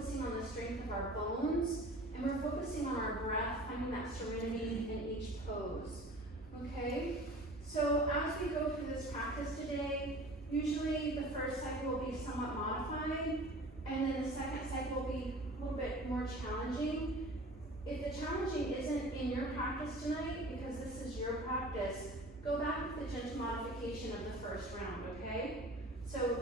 focusing on the strength of our bones, and we're focusing on our breath, finding that serenity in each pose. Okay? So as we go through this practice today, usually the first cycle will be somewhat modified, and then the second cycle will be a little bit more challenging. If the challenging isn't in your practice tonight, because this is your practice, go back with the gentle modification of the first round, okay? So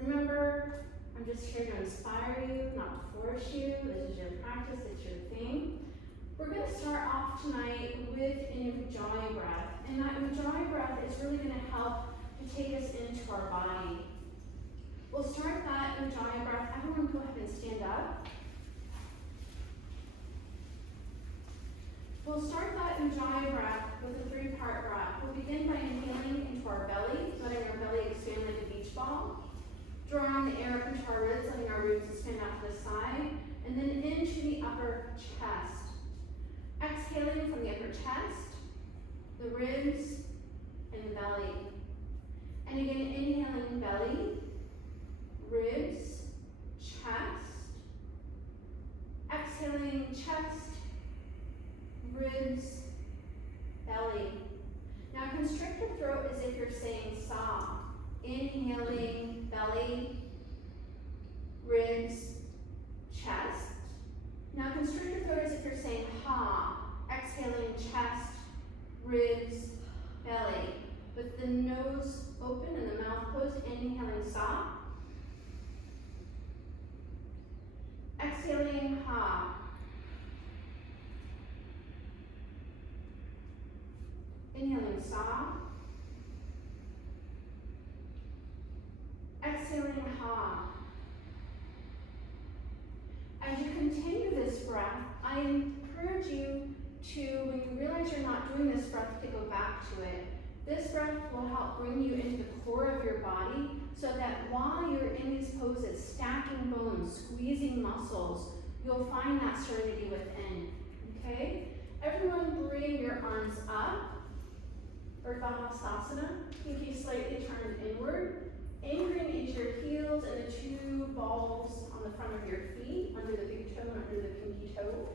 remember, I'm just here to inspire you, not to force you. This is your practice, it's your thing. We're going to start off tonight with an Ujjayi breath, and that Ujjayi breath is really going to help to take us into our body. We'll start that Ujjayi breath. Everyone go ahead and stand up. We'll start that Ujjayi breath with a 3-part breath. We'll begin by inhaling into our belly, letting our belly expand like a beach ball. Drawing the air up into our ribs, letting our ribs expand out to the side, and then into the upper chest. Exhaling from the upper chest, the ribs, and the belly. And again, inhaling belly, ribs, chest. Exhaling chest, ribs, belly. Now constrict your throat as if you're saying sa. Inhaling belly, ribs, chest. Now constrict your throat as if you're saying ha. Exhaling chest, ribs, belly. With the nose open and the mouth closed, inhaling sa. Exhaling ha. Inhaling sa. Exhaling ha. As you continue this breath, I encourage you to, when you realize you're not doing this breath, to go back to it. This breath will help bring you into the core of your body so that while you're in these poses, stacking bones, squeezing muscles, you'll find that serenity within. Okay? Everyone bring your arms up. Urdhva pinky slightly turned inward. Anchoring into your heels and the 2 balls on the front of your feet, under the big toe and under the pinky toe.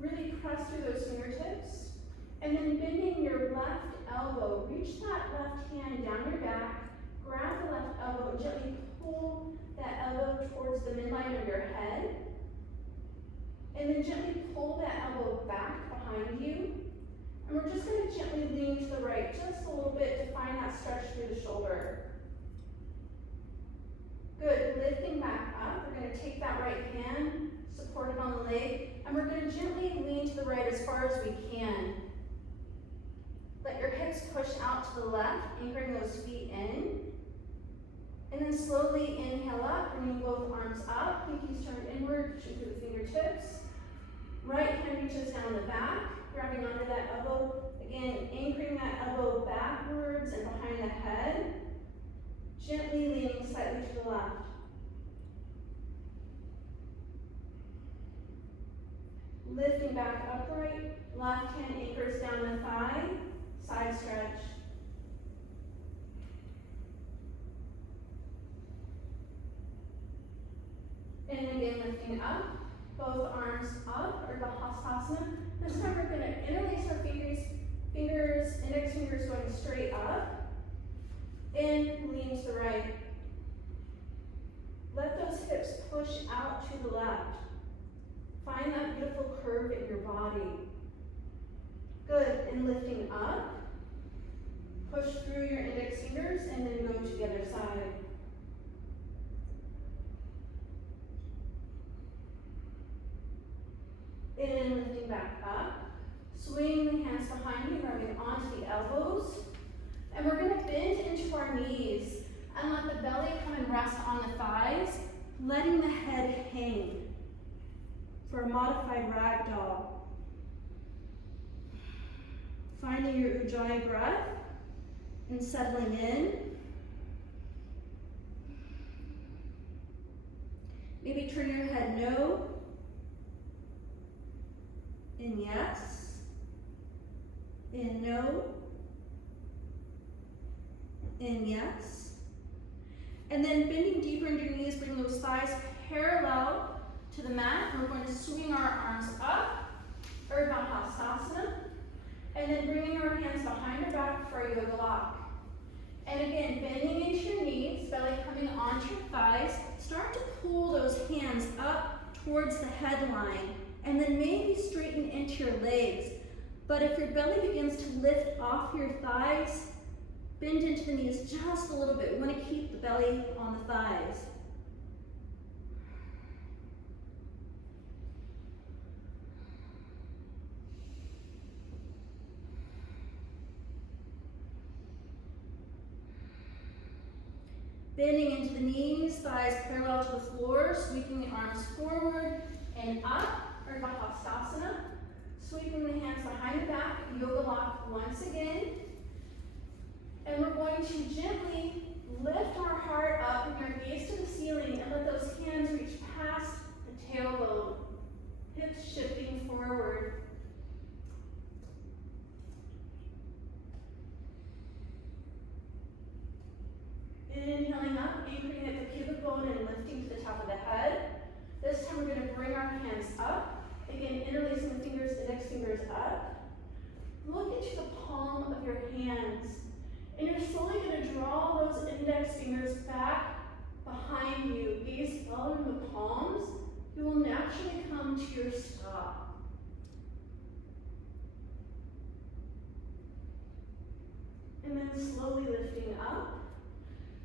Really press through those fingertips. And then bending your left elbow, reach that left hand down your back, grab the left elbow and gently pull that elbow towards the midline of your head. And then gently pull that elbow back behind you. And we're just going to gently lean to the right just a little bit to find that stretch through the shoulder. Good, lifting back up. We're going to take that right hand, support it on the leg, and we're going to gently lean to the right as far as we can. Let your hips push out to the left, anchoring those feet in. And then slowly inhale up, bringing both arms up, pinkies turned inward, pushing through the fingertips. Right hand reaches down the back, grabbing onto that elbow. Again, anchoring that elbow backwards and behind the head. Gently leaning slightly to the left. Lifting back upright, left hand anchors down the thigh, side stretch. And again, lifting up, both arms up, Urdhva. This time we're going to interlace our fingers, index fingers going straight up. And lean to the right. Let those hips push out to the left. Find that beautiful curve in your body. Good, and lifting up. Push through your index fingers and then go to the other side. And lifting back up. Swing the hands behind you, rubbing onto the elbows. And we're going to bend into our knees and let the belly come and rest on the thighs, letting the head hang for a modified ragdoll. Finding your Ujjayi breath and settling in. Maybe turn your head no and yes and no and yes. And then bending deeper into your knees, bring those thighs parallel to the mat. And we're going to swing our arms up, Urdhva Hastasana. And then bringing our hands behind our back for a yoga lock. And again, bending into your knees, belly coming onto your thighs. Start to pull those hands up towards the headline. And then maybe straighten into your legs. But if your belly begins to lift off your thighs, bend into the knees just a little bit. We want to keep the belly on the thighs. Bending into the knees, thighs parallel to the floor, sweeping the arms forward and up, Urdhva Hastasana. Sweeping the hands behind the back, yoga lock once again. And we're going to gently lift our heart up and our gaze to the ceiling and let those hands reach past the tailbone, hips shifting forward. Inhaling up, anchoring at the pubic bone and lifting to the top of the head. This time we're going to bring our hands up. Again, interlacing the fingers, index fingers up. Look into the palm of your hands. And you're slowly going to draw those index fingers back behind you. Gaze following the palms. You will naturally come to your stop. And then slowly lifting up.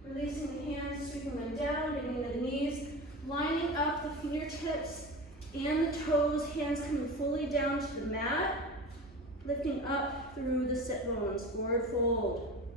Releasing the hands, sweeping them down, bending to the knees, lining up the fingertips and the toes, hands coming fully down to the mat, lifting up through the sit bones, forward fold.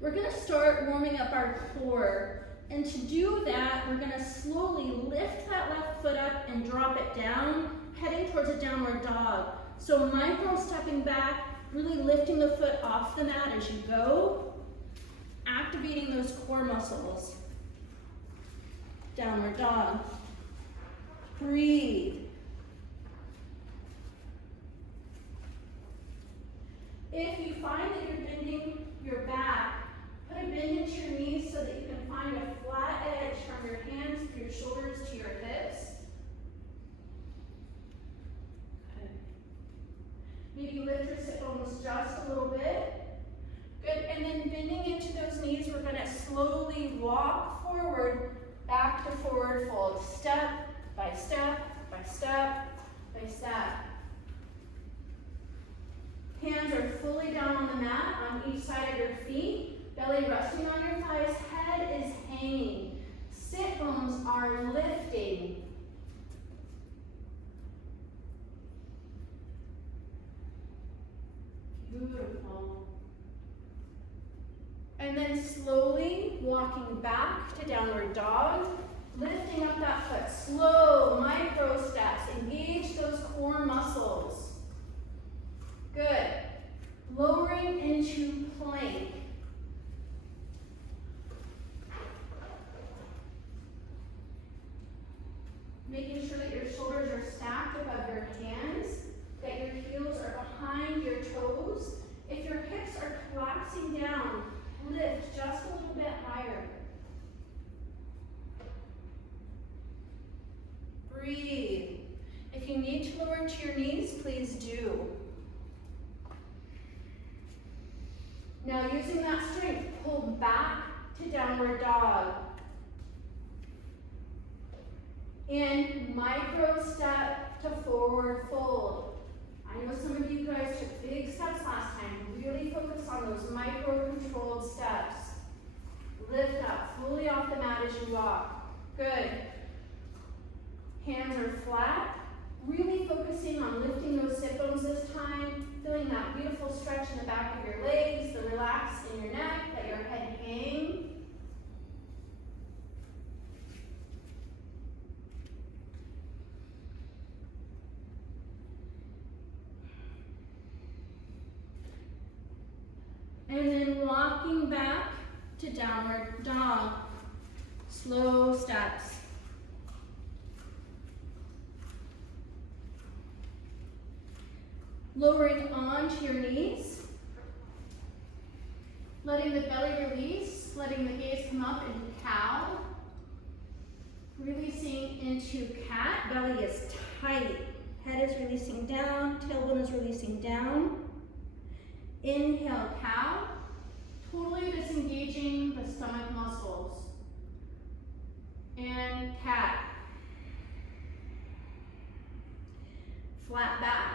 We're going to start warming up our core, and to do that, we're going to slowly lift that left foot up and drop it down, heading towards a downward dog. So micro stepping back, really lifting the foot off the mat as you go, activating those core muscles. Downward dog. Breathe. If you find that you're bending your back, put a bend into your knees so that you can find a flat edge from your hands through your shoulders to your hips. Maybe lift your sit bones just a little bit. Good, and then bending into those knees, we're going to slowly walk forward, back to forward fold. Step by step, by step, by step. Hands are fully down on the mat on each side of your feet. Belly resting on your thighs, head is hanging. Sit bones are lifting. Beautiful. And then slowly walking back to downward dog, lifting up that foot. Slow micro steps. Engage those core muscles. Good. Lowering into plank. Making sure that your shoulders are stacked above your hands, that your heels are behind your toes. If your hips are collapsing down, lift just a little bit higher. Breathe. If you need to lower to your knees, please do. Now using that strength, pull back to downward dog. And micro step to forward fold. I know some of you guys took big steps last time. Really focus on those micro controlled steps. Lift up fully off the mat as you walk. Good. Hands are flat. Really focusing on lifting those sit bones this time. Feeling that beautiful stretch in the back of your legs, the relax in your neck, let your head hang. And then walking back to downward dog. Slow steps. Lowering onto your knees. Letting the belly release, letting the gaze come up into cow. Releasing into cat. Belly is tight. Head is releasing down, tailbone is releasing down. Inhale, cow. Totally disengaging the stomach muscles. And cat. Flat back.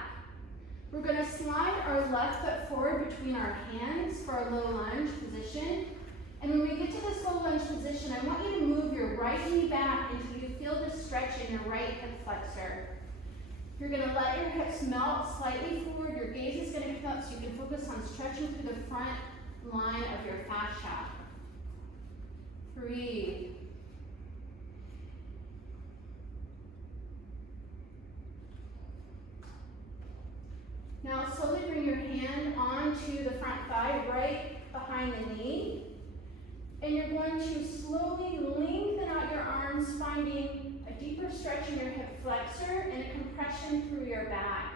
We're going to slide our left foot forward between our hands for our low lunge position. And when we get to this low lunge position, I want you to move your right knee back until you feel this stretch in your right hip flexor. You're going to let your hips melt slightly forward. Your gaze is going to come up so you can focus on stretching through the front line of your fascia. Breathe. Now slowly bring your hand onto the front thigh, right behind the knee. And you're going to slowly lengthen out your arms, finding a deeper stretch in your hip flexor and a compression through your back.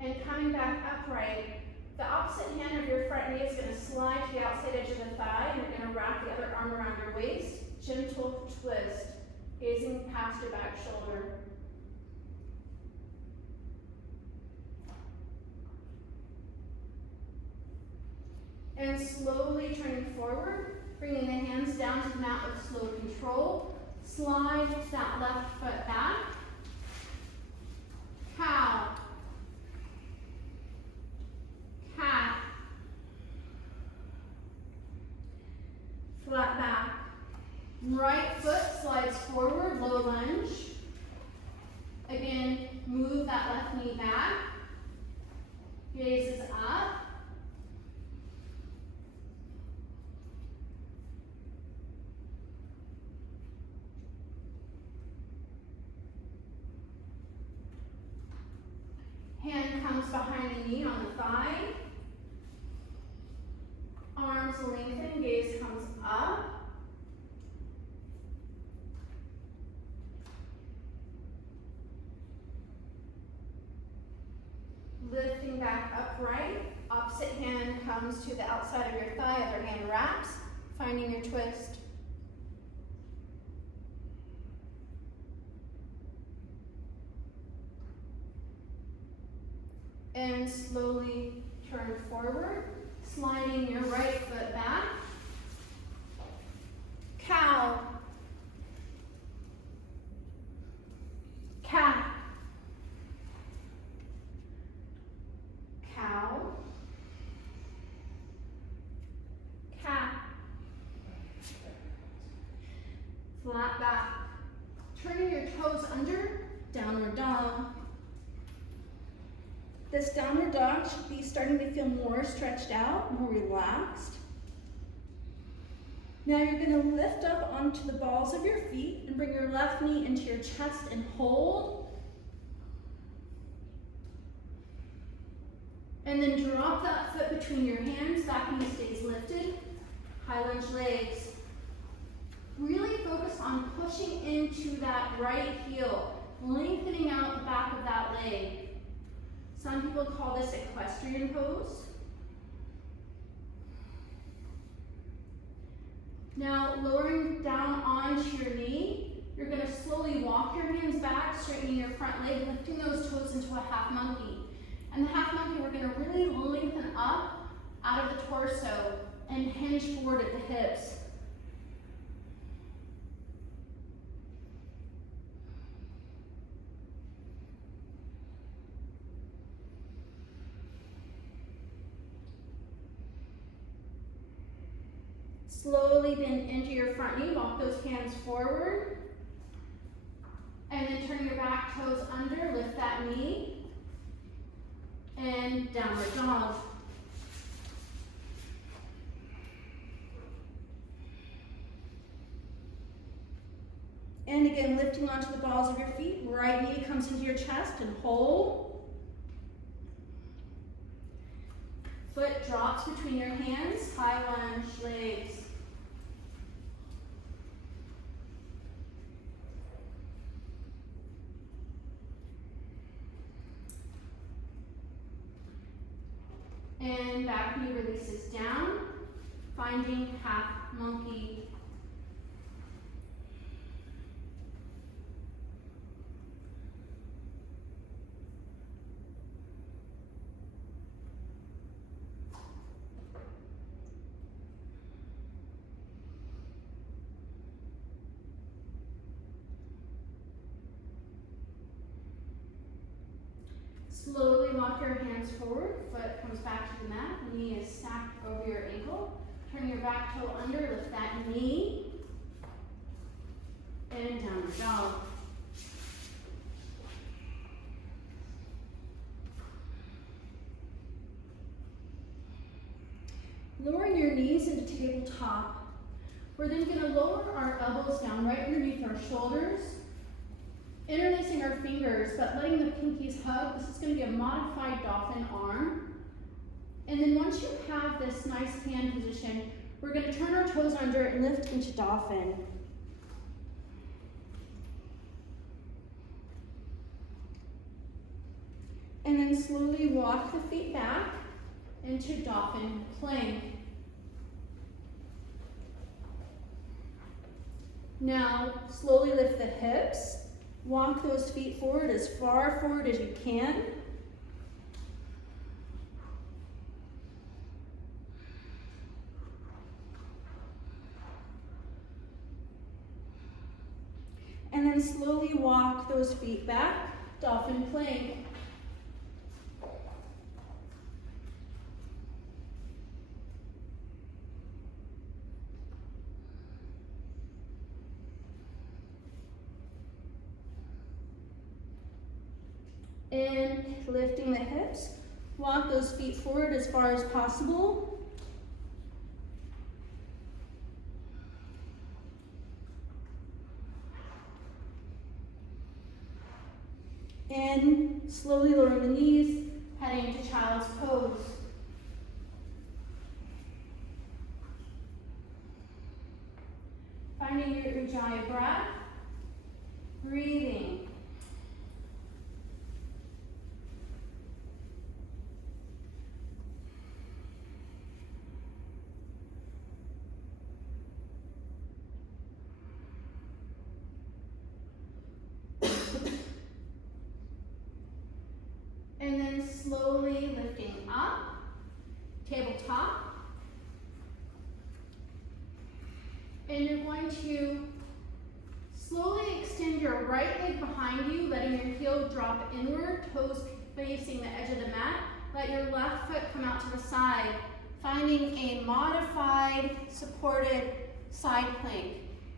And coming back upright, the opposite hand of your front knee is going to slide to the outside edge of the thigh, and you're going to wrap the other arm around your waist. Gentle twist, gazing past your back shoulder. And slowly turning forward, bringing the hands down to the mat with slow control. Slide that left foot back. Cow. Cat. Flat back. Right foot slides forward, low lunge. Again, move that left knee back. Gaze is up. Hand comes behind the knee on the thigh. Arms lengthen, gaze comes up. Lifting back upright. Opposite hand comes to the outside of your thigh, other hand wraps, finding your twist. And slowly turn forward, sliding your right foot back. Cow. Cat. Cow. Cat. Flat back. Turning your toes under, downward dog. This downward dog should be starting to feel more stretched out, more relaxed. Now you're going to lift up onto the balls of your feet and bring your left knee into your chest and hold. And then drop that foot between your hands, back knee stays lifted, high lunge legs. Really focus on pushing into that right heel, lengthening out the back of that leg. Some people call this equestrian pose. Now, lowering down onto your knee, you're going to slowly walk your hands back, straightening your front leg, lifting those toes into a half monkey. And the half monkey, we're going to really lengthen up out of the torso and hinge forward at the hips. Slowly bend into your front knee, walk those hands forward. And then turn your back toes under, lift that knee. And downward dog. And again, lifting onto the balls of your feet. Right knee comes into your chest and hold. Foot drops between your hands, high lunge, legs. And back knee releases down, finding half monkey. Slowly walk your hands forward, foot comes back to the mat, knee is stacked over your ankle. Turn your back toe under, lift that knee, and downward dog. Lowering your knees into tabletop. We're then going to lower our elbows down right underneath our shoulders, interlacing our fingers, but letting the pinkies hug. This is going to be a modified dolphin arm. And then once you have this nice hand position, we're going to turn our toes under and lift into dolphin. And then slowly walk the feet back into dolphin plank. Now, slowly lift the hips. Walk those feet forward as far forward as you can. And then slowly walk those feet back, dolphin plank. And lifting the hips, walk those feet forward as far as possible. And slowly lowering the knees, heading to child's pose. Finding your Ujjayi breath, breathing. And then slowly lifting up, tabletop. And you're going to slowly extend your right leg behind you, letting your heel drop inward, toes facing the edge of the mat. Let your left foot come out to the side, finding a modified supported side plank.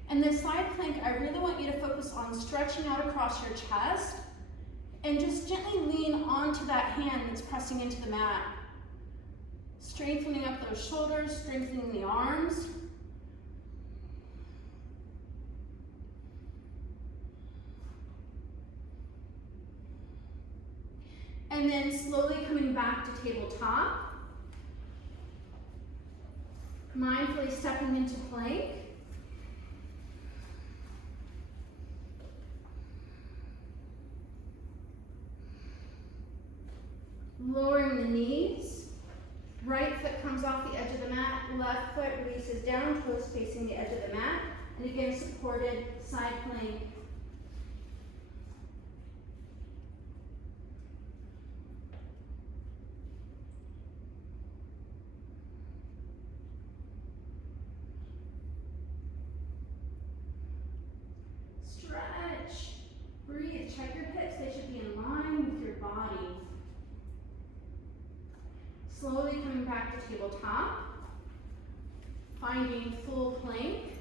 And this side plank, I really want you to focus on stretching out across your chest and just gently lean onto that hand that's pressing into the mat. Strengthening up those shoulders, strengthening the arms. And then slowly coming back to tabletop. Mindfully stepping into plank. Lowering the knees. Right foot comes off the edge of the mat. Left foot releases down, toes facing the edge of the mat. And again, supported side plank. Stretch. Breathe. Check your hips. They should be in line with your body. Slowly coming back to tabletop. Finding full plank.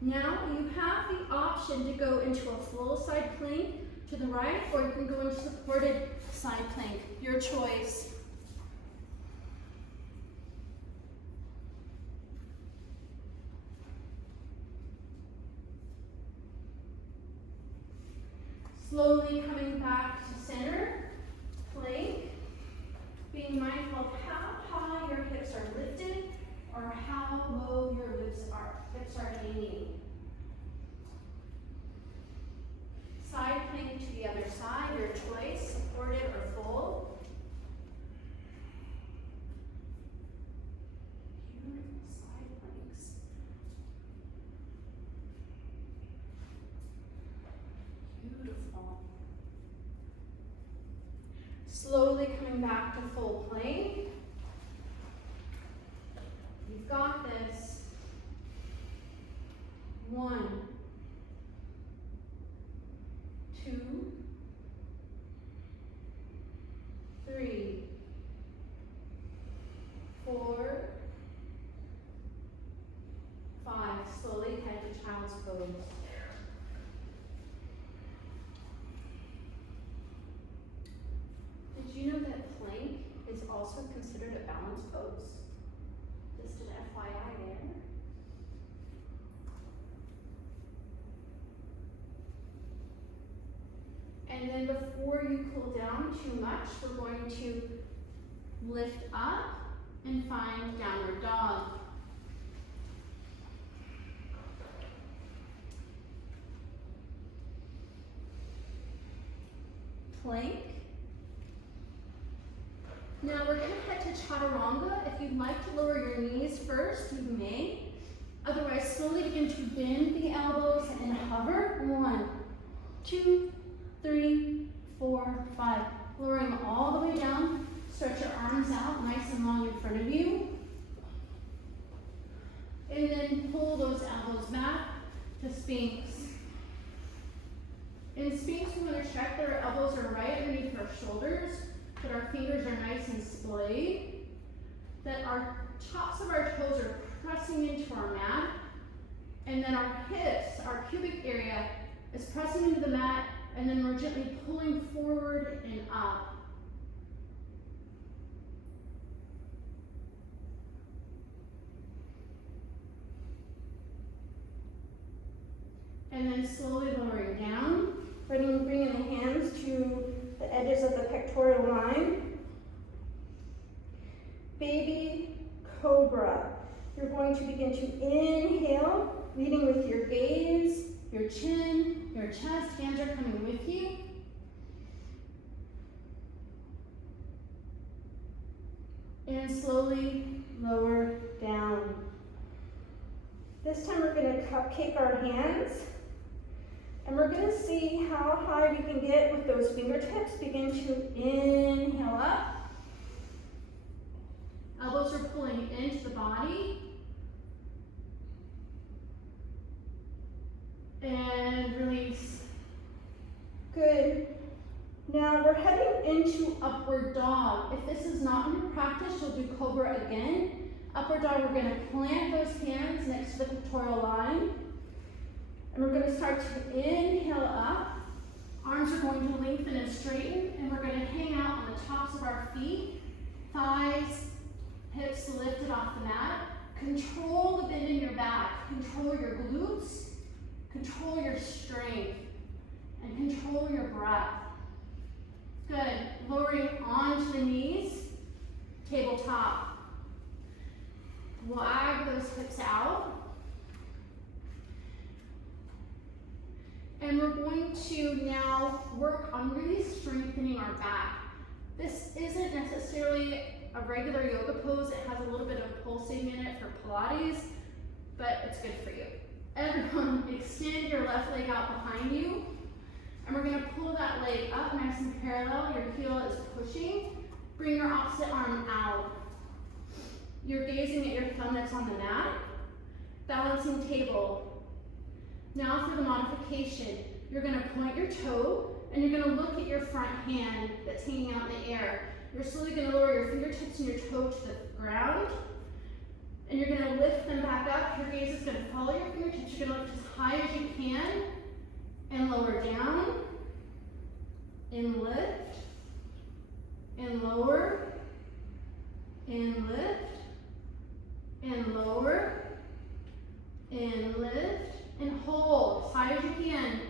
Now you have the option to go into a full side plank to the right, or you can go into supported side plank. Your choice. Slowly coming back to center, plank, being mindful of how high your hips are lifted or how low your hips are hanging. Side plank to the other side, your choice. supported or full. Beautiful side planks. Beautiful. Slowly coming back to full plank. You've got this. 1, 2, 3, 4, 5. Slowly head to child's pose. Did you know that plank is also considered a balance pose? Just an FYI there. And then before you cool down too much, we're going to lift up and find downward dog. Plank. Now we're going to head to chaturanga. If you'd like to lower your knees first, you may. Otherwise, slowly begin to bend the elbows and hover. 1, 2, 3, 4, 5. Lowering them all the way down. Stretch your arms out nice and long in front of you. And then pull those elbows back to Sphinx. In Sphinx, we want to check that our elbows are right underneath our shoulders, that our fingers are nice and splayed, that our tops of our toes are pressing into our mat, and then our hips, our pubic area, is pressing into the mat, and then we're gently pulling forward and up. And then slowly lowering down, bringing the hands to the edges of the pectoral line. Baby cobra. You're going to begin to inhale, leading with your gaze, your chin, your chest. Hands are coming with you. And slowly lower down. This time we're going to cupcake our hands. And we're going to see how high we can get with those fingertips. Begin to inhale up. Elbows are pulling into the body. And release. Good. Now we're heading into upward dog. If this is not in your practice, you'll do cobra again. Upward dog, we're going to plant those hands next to the pectoral line. And we're going to start to inhale up. Arms are going to lengthen and straighten, and we're going to hang out on the tops of our feet. Thighs, hips lifted off the mat. Control the bend in your back. Control your glutes. Control your strength. And control your breath. Good. Lowering onto the knees. Tabletop. Wag those hips out. And we're going to now work on really strengthening our back. This isn't necessarily a regular yoga pose. It has a little bit of pulsing in it for Pilates, but it's good for you. Everyone, extend your left leg out behind you. And we're going to pull that leg up nice and parallel. Your heel is pushing. Bring your opposite arm out. You're gazing at your thumb that's on the mat. Balancing table. Now for the modification, you're going to point your toe and you're going to look at your front hand that's hanging out in the air. You're slowly going to lower your fingertips and your toe to the ground. And you're going to lift them back up. Your gaze is going to follow your fingertips. You're going to lift as high as you can and lower down. And lift. And lower. And lift. And lower. And lift. And hold as high as you can.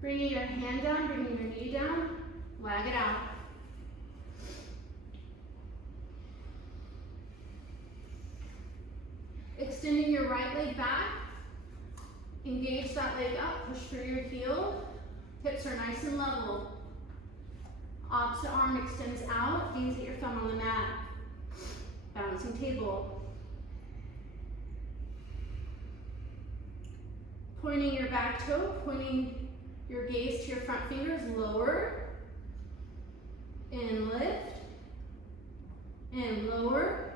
Bringing your hand down, bringing your knee down, wag it out. Extending your right leg back, engage that leg up, push through your heel. Hips are nice and level. Opposite arm extends out, gaze at your thumb on the mat. Balancing table. Pointing your back toe, pointing your gaze to your front fingers, lower. And lift. And lower.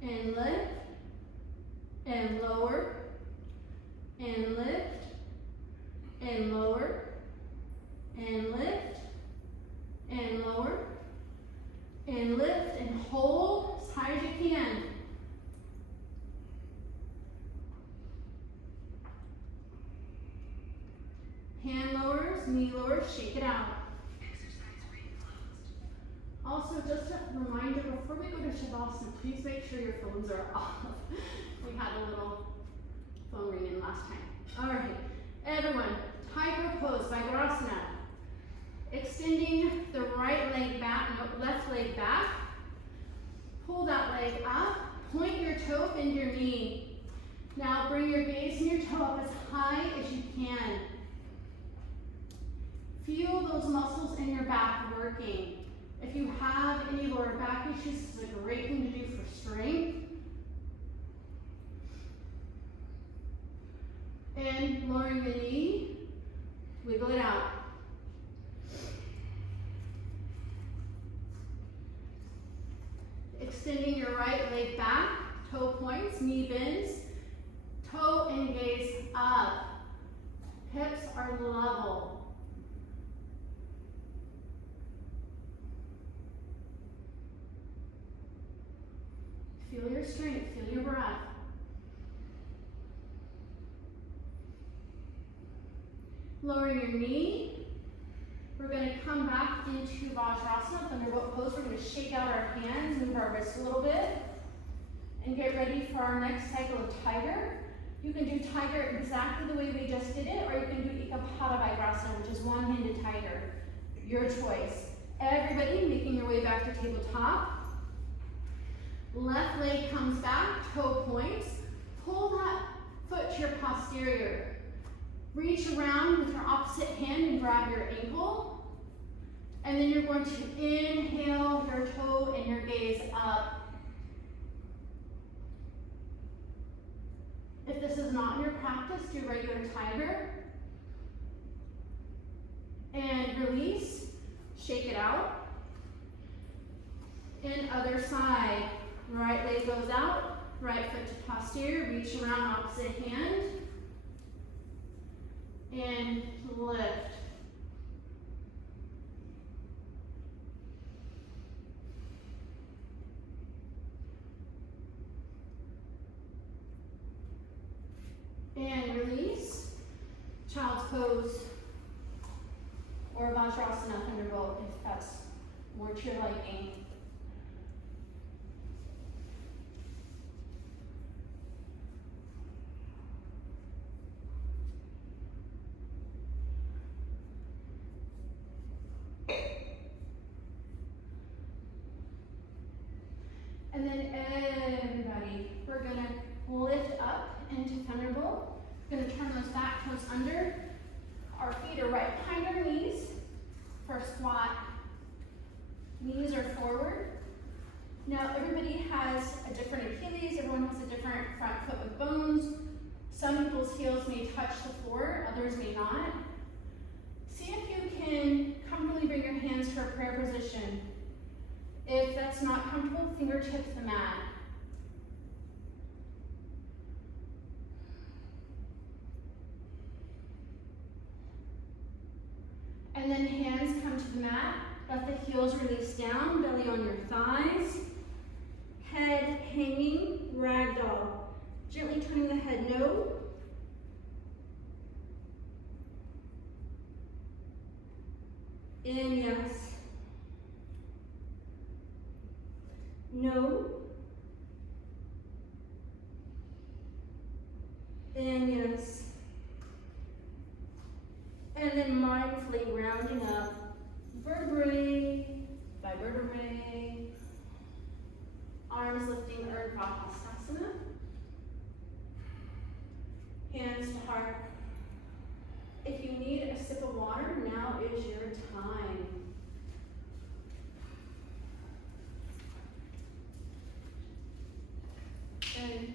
And lift. And lower. And lift. And lower. And lift. And lower. And lift and hold as high as you can. Hand lowers, knee lowers, shake it out. Also, just a reminder, before we go to Shavasana, please make sure your phones are off. We had a little phone ringing last time. All right, everyone, tiger pose, Vigrasana. Extending the right leg back, no, left leg back. Pull that leg up, point your toe, bend your knee. Now bring your gaze and your toe up as high as you can. Feel those muscles in your back working. If you have any lower back issues, this is a great thing to do for strength. And lowering the knee, wiggle it out. Extending your right leg back, toe points, knee bends, toe and gaze up. Hips are level. Feel your strength, feel your breath. Lowering your knee. We're going to come back into Vajrasana, thunderbolt pose. We're going to shake out our hands, move our wrists a little bit, and get ready for our next cycle of tiger. You can do tiger exactly the way we just did it, or you can do Ekapada Vajrasana, which is one-handed tiger. Your choice. Everybody making your way back to tabletop. Left leg comes back, toe points. Pull that foot to your posterior. Reach around with your opposite hand and grab your ankle. And then you're going to inhale your toe and your gaze up. If this is not in your practice, do regular tiger. And release, shake it out. And other side. Right leg goes out, right foot to posterior, reach around opposite hand. And lift. And release. Child's pose or Vajrasana thunderbolt if that's more to your liking. And then everybody, we're gonna lift up into thunderbolt. We're gonna turn those back toes under. Our feet are right behind our knees for squat. Knees are forward. Now everybody has a different Achilles, everyone has a different front foot with bones. Some people's heels may touch the floor, others may not. See if you can comfortably bring your hands to a prayer position. If that's not comfortable, fingertips to the mat. And then hands come to the mat. Let the heels release down, belly on your thighs. Head hanging, ragdoll. Gently turning the head no. In yes. No. And yes. And then mindfully rounding up vertebrae by vertebrae. Arms lifting Urdhva Hastasana. Hands to heart. If you need need a sip of water, now is your time. And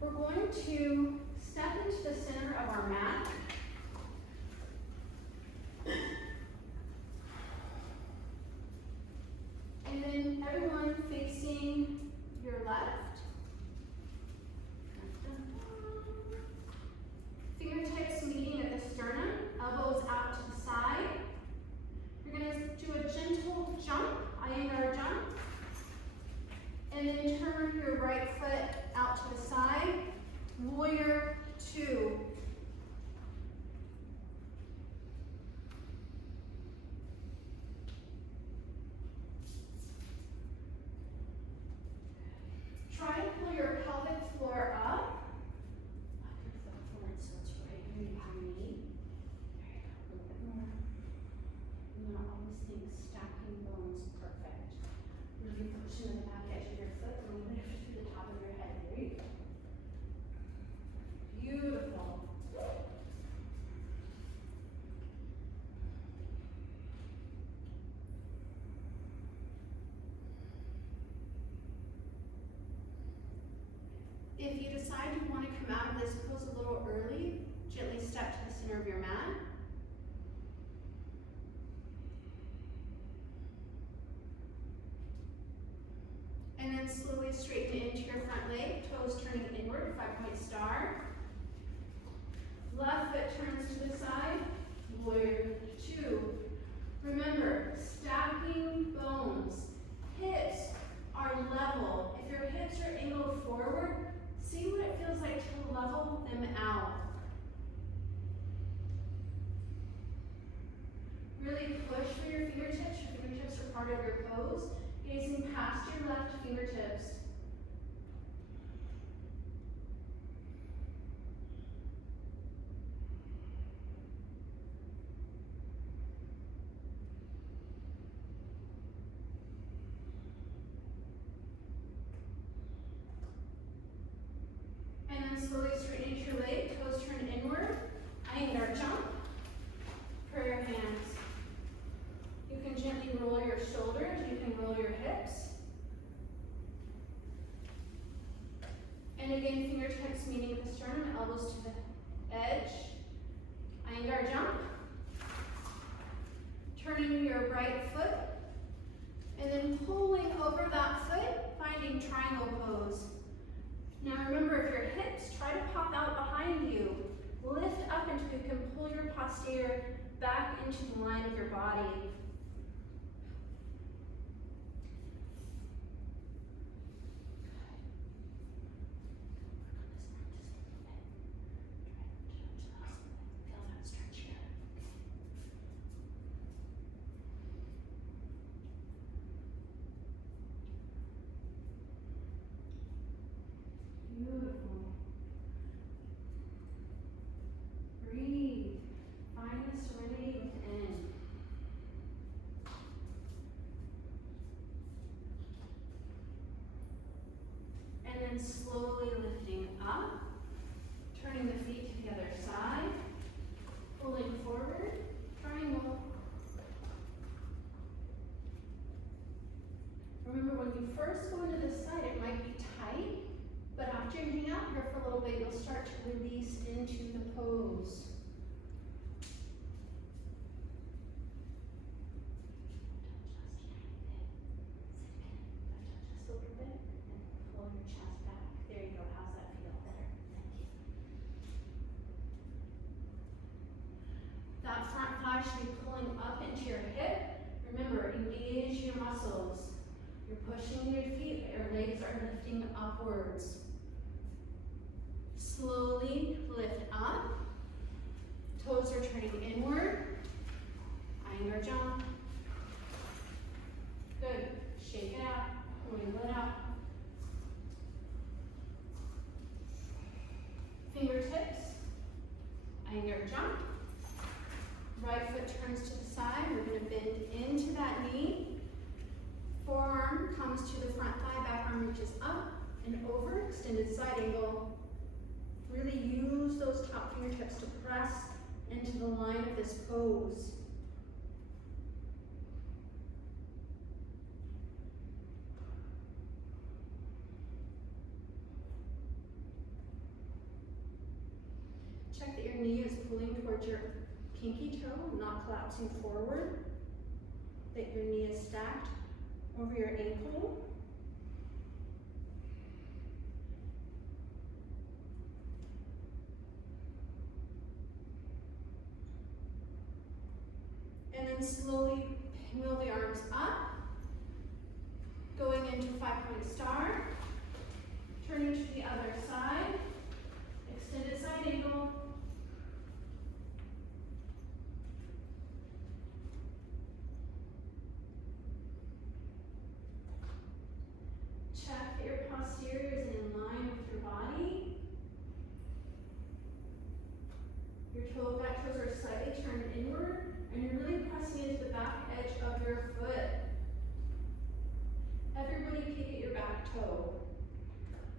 we're going to step into the center of our mat. And then everyone facing your left. Fingertips meeting at the sternum, elbows out to the side. You're going to do a gentle jump, Iyengar jump. And then turn your right foot out to the side, warrior two. Try to pull your pelvic floor up. Lock your foot forward so it's right underneath your knee. There you go, a little bit more. You want to always think stacking bones, perfect. Really pushing the back edge of your foot and lift through the top of your head. There you go. Beautiful. If you decide you want to come out of this pose a little early, gently step to the center of your mat. And then slowly straighten into your front leg, toes turning inward, 5-point star. Left foot turns to the side, warrior two. Remember, stacking bones. Hips are level. If your hips are angled forward, see what it feels like to level them out. Really push for your fingertips. Your fingertips are part of your pose. Gazing past your left fingertips. And then slowly straighten into your leg, toes turn inward. Iyengar jump. Prayer hands. You can gently roll your shoulders, you can roll your hips. And again, fingertips meeting at the sternum, elbows to the edge. Iyengar jump. Turning your right foot. And then pulling over that foot, finding triangle pose. Now remember, if your hips try to pop out behind you, lift up until you can pull your posterior back into the line of your body. Beautiful. Breathe. Find the serenity within. And then slowly lifting up, turning the feet to the other side, pulling forward, triangle. Remember, when you first go into this side, it might be tight. But after you hang out here for a little bit, you'll start to release into the pose. Just a little bit, and pull your chest back. There you go. How's that feel? Better. Thank you. That front thigh should be pulling up into your hip. Remember, engage your muscles. You're pushing your feet, your legs are lifting upwards. Slowly lift up. Toes are turning inward. Iyengar jump. Good. Shake it out. Wiggle it out. Fingertips. Iyengar jump. Right foot turns to the side. We're going to bend into that knee. Forearm comes to the front thigh, back arm reaches up and over, extended side angle. Really use those top fingertips to press into the line of this pose. Check that your knee is pulling towards your pinky toe, not collapsing forward. That your knee is stacked over your ankle. And then slowly wheel the arms up, going into 5-point star, turning to the other side, extended side angle. Check that your posterior is in line with your body. Your back toes are slightly turned inward, and you're really pressing into the back edge of your foot. Everybody peek at your back toe.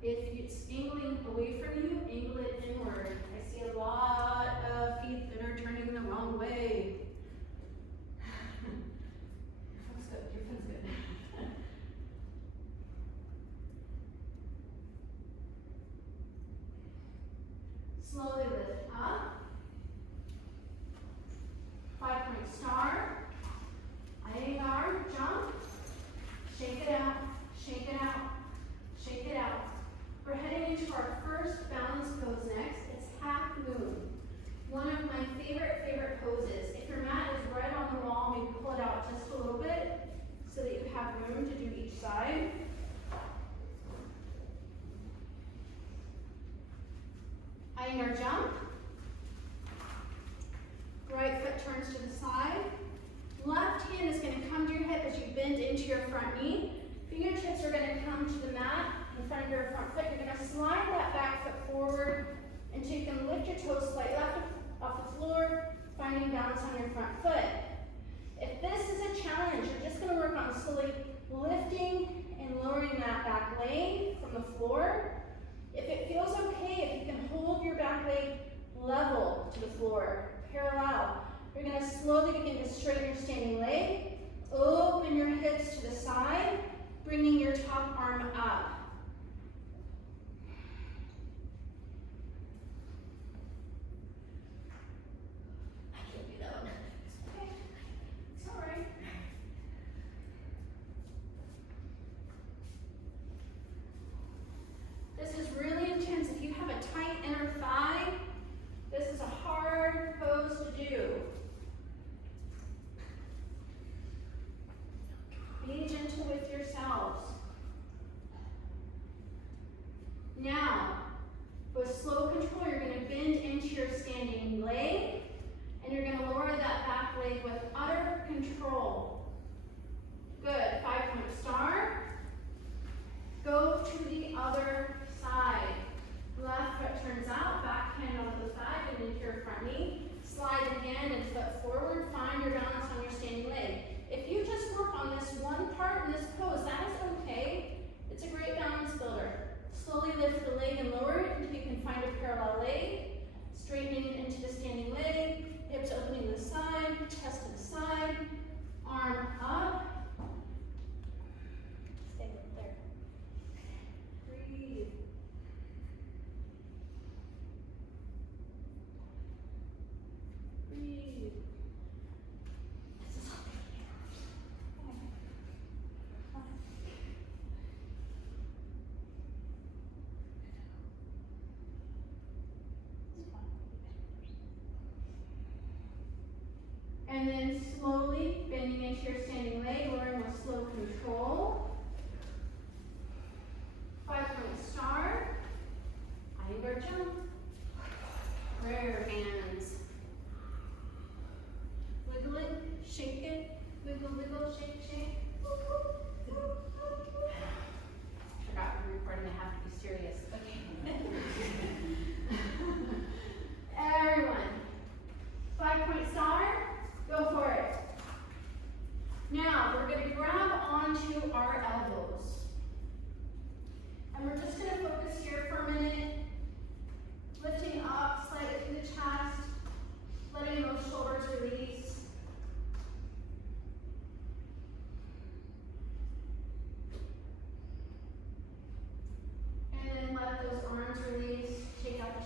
If it's angling away from you, angle it inward. I see a lot of feet that are turning the wrong way. Your foot's good, your foot's good. Slowly lift up. 5-point star. Iyengar, jump. Shake it out, shake it out, shake it out. We're heading into our first balance pose next. It's half moon. One of my favorite poses. If your mat is right on the wall, maybe pull it out just a little bit so that you have room to do each side. Iyengar jump. Right foot turns to the side. Left hand is going to come to your hip as you bend into your front knee. Fingertips are going to come to the mat in front of your front foot. You're going to slide that back foot forward until you can lift your toes slightly off the floor, finding balance on your front foot. If this is a challenge, you're just going to work on slowly lifting and lowering that back leg from the floor. If it feels okay, if you can hold your back leg level to the floor, parallel, you're going to slowly begin to straighten your standing leg. Open your hips to the side, bringing your top arm up. I can't do that one. It's okay. It's all right. This is really intense. If you have a tight inner thigh, this is a hard pose to do. Be gentle with yourselves. Now, with slow control, you're going to bend into your standing leg, and you're going to lower that back leg with utter control. Good. 5-point star. Go to the other side. Left foot turns out, back hand onto the thigh, and into your front knee. Slide the hand and foot forward. Find your balance on your standing leg. If you just work on this one part in this pose, that is okay. It's a great balance builder. Slowly lift the leg and lower it until you can find a parallel leg. Straightening into the standing leg. Hips opening to the side, chest to the side. Arm up. Stay right there. Breathe. Breathe. This is all good.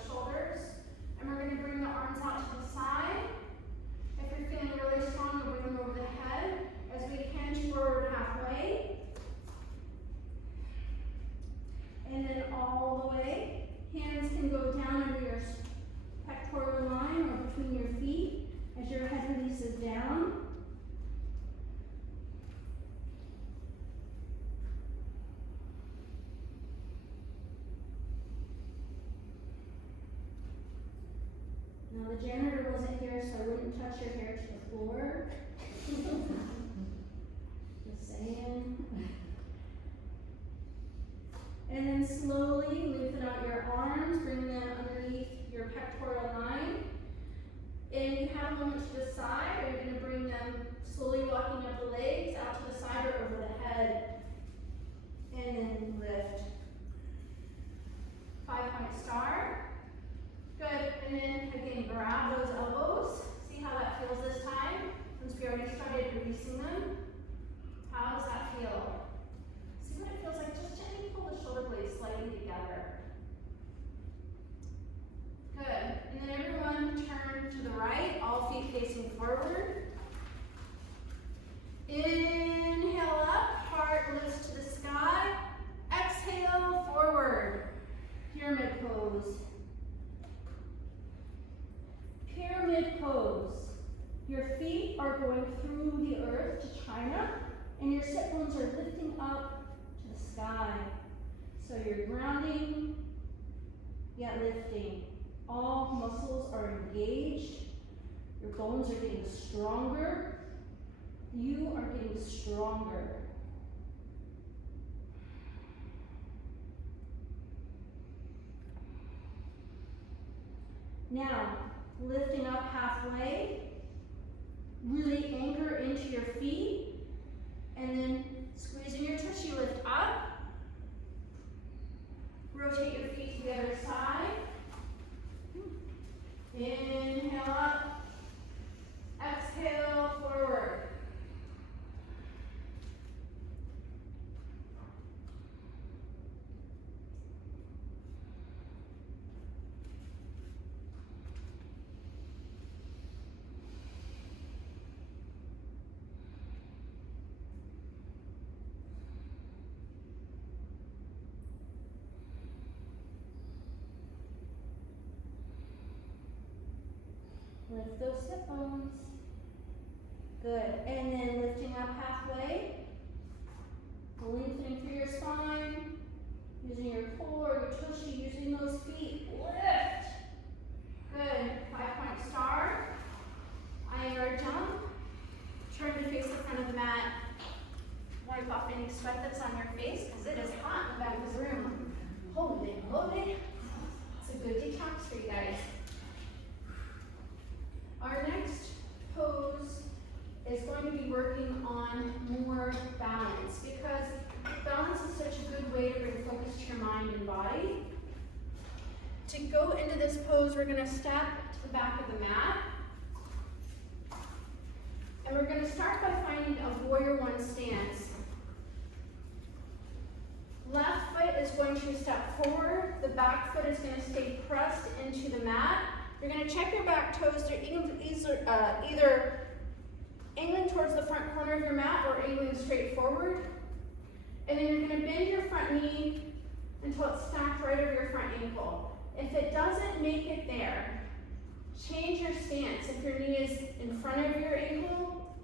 the shoulders. And we're going to bring the arms out to the side. If you're feeling really strong, you'll bring them over the head as we hinge forward halfway. And then all the way. Hands can go down under your pectoral line or between your feet as your head releases down. Now the janitor wasn't here, so I wouldn't touch your hair to the floor. Just saying. And then slowly lengthen out your arms, bring them underneath your pectoral line. And you have a moment to decide. Are you going to bring them slowly walking up the legs, out to the side or over the head? And then lift. 5-point star. Good. And then again, grab those elbows. See how that feels this time? Since we already started releasing them. How does that feel? See what it feels like? Just gently pull the shoulder blades slightly together. Good. And then everyone turn to the right, all feet facing forward. Inhale up, heart lifts to the sky. Exhale, forward. Pyramid pose. Pyramid pose. Your feet are going through the earth to China, and your sit bones are lifting up to the sky. So you're grounding, yet lifting. All muscles are engaged. Your bones are getting stronger. You are getting stronger. Now, lifting up halfway, really anchor into your feet, and then squeezing your tushy lift up. Rotate your feet to the other side. Inhale up, exhale forward. Lift those hip bones. Good. And then lifting up halfway. Lengthening through your spine. Using your core, your tushy, using those feet. Lift. Good. 5-point star. IR jump. Turn to face the front of the mat. Wipe off any sweat that's on your face because it is hot in the back of the room. Hold it, hold it. It's a good detox for you guys. Our next pose is going to be working on more balance because balance is such a good way to bring focus to your mind and body. To go into this pose, we're going to step to the back of the mat. And we're going to start by finding a warrior one stance. Left foot is going to step forward. The back foot is going to stay pressed into the mat. You're going to check your back toes. They're either angling towards the front corner of your mat or angling straight forward. And then you're going to bend your front knee until it's stacked right over your front ankle. If it doesn't make it there, change your stance. If your knee is in front of your ankle,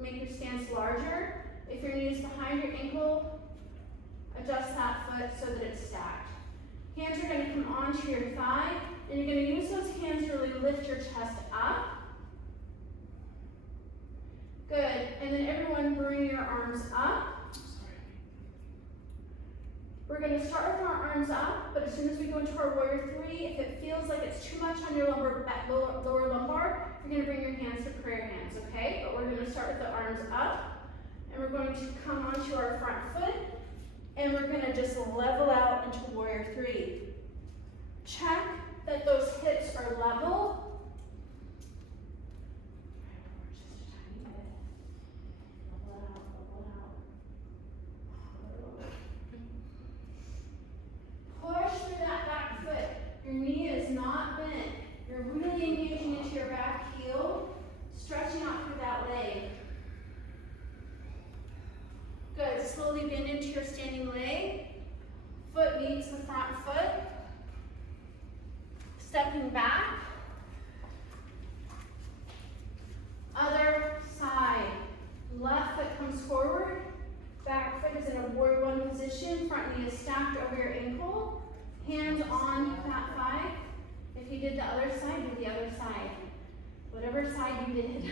make your stance larger. If your knee is behind your ankle, adjust that foot so that it's stacked. Hands are going to come onto your thigh, and you're going to use those hands to really lift your chest up. Good. And then everyone bring your arms up. We're going to start with our arms up, but as soon as we go into our warrior three, if it feels like it's too much on your lower lumbar, you're going to bring your hands to prayer hands, okay? But we're going to start with the arms up, and we're going to come onto our front foot, and we're going to just level out into warrior three. Check that those hips are level. Push through that back foot. Your knee foot meets the front foot. Stepping back. Other side. Left foot comes forward. Back foot is in a warrior one position. Front knee is stacked over your ankle. Hands on that thigh. If you did the other side, do the other side. Whatever side you did.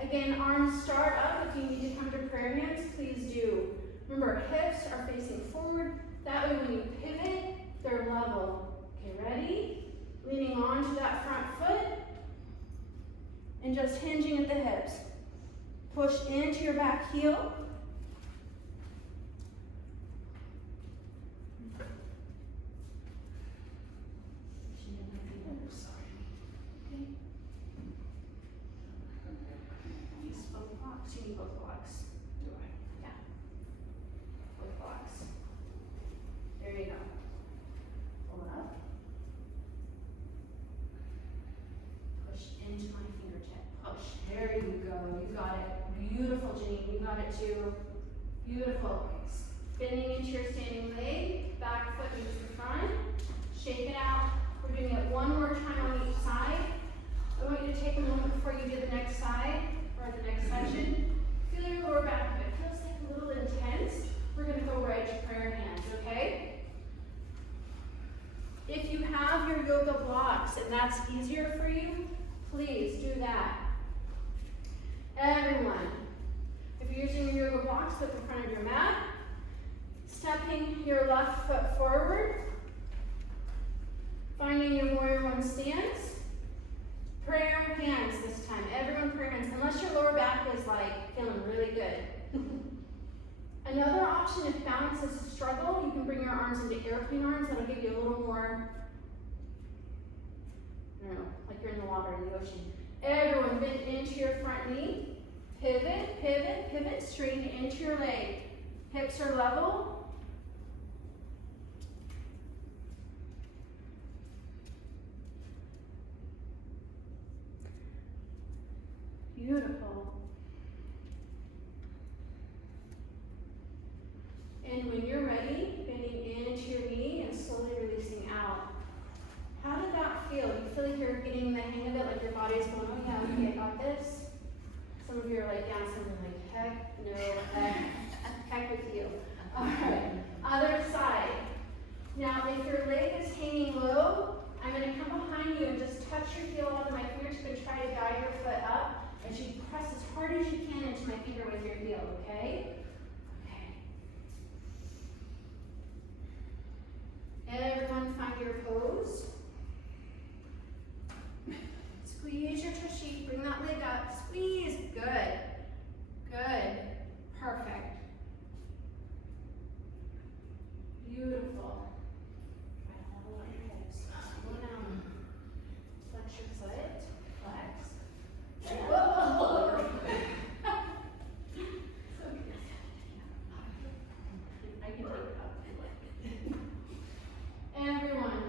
Again, arms start up. If you need to come to prayer hands, please do. Remember, hips are facing forward. That way when you pivot, they're level. Okay, ready? Leaning on to that front foot. And just hinging at the hips. Push into your back heel. You need both blocks. Do I? Yeah. Both blocks. There you go. Pull it up. Push into my fingertip. Push. There you go. You got it. Beautiful, Janine. You got it too. Beautiful. Spinning into your standing leg. Back foot meets the front. Shake it out. We're doing it one more time on each side. I want you to take a moment before you do the next side or the next section. Feel your lower back. If it feels like a little intense, we're going to go right to prayer hands, okay? If you have your yoga blocks and that's easier for you, please do that. Everyone, if you're using your yoga blocks, put them in front of your mat. Stepping your left foot forward. Finding your warrior one stance. Prayer hands this time. Everyone prayer hands, unless your lower back is like feeling really good. Another option, if balance is a struggle, you can bring your arms into airplane arms. That'll give you a little more, I don't know, like you're in the water, in the ocean. Everyone bend into your front knee. Pivot, pivot, pivot, straighten into your leg. Hips are level. Beautiful. And when you're ready, bending into your knee and slowly releasing out. How did that feel? You feel like you're getting the hang of it, like your body's going, oh yeah, okay, I got this? Some of you are like, yeah, some of you are like, heck no, heck with you. All right, other side. Now, if your leg is hanging low, I'm going to come behind you and just touch your heel onto my fingertip and try to guide your foot up. As you press as hard as you can into my finger with your heel, okay? Okay. Everyone find your pose. Squeeze your tushy, bring that leg up. Squeeze, good. Good, perfect. Beautiful. Try to level out your hips. Slow down. Flex your foot, flex. Whoa! I can take it up. Everyone,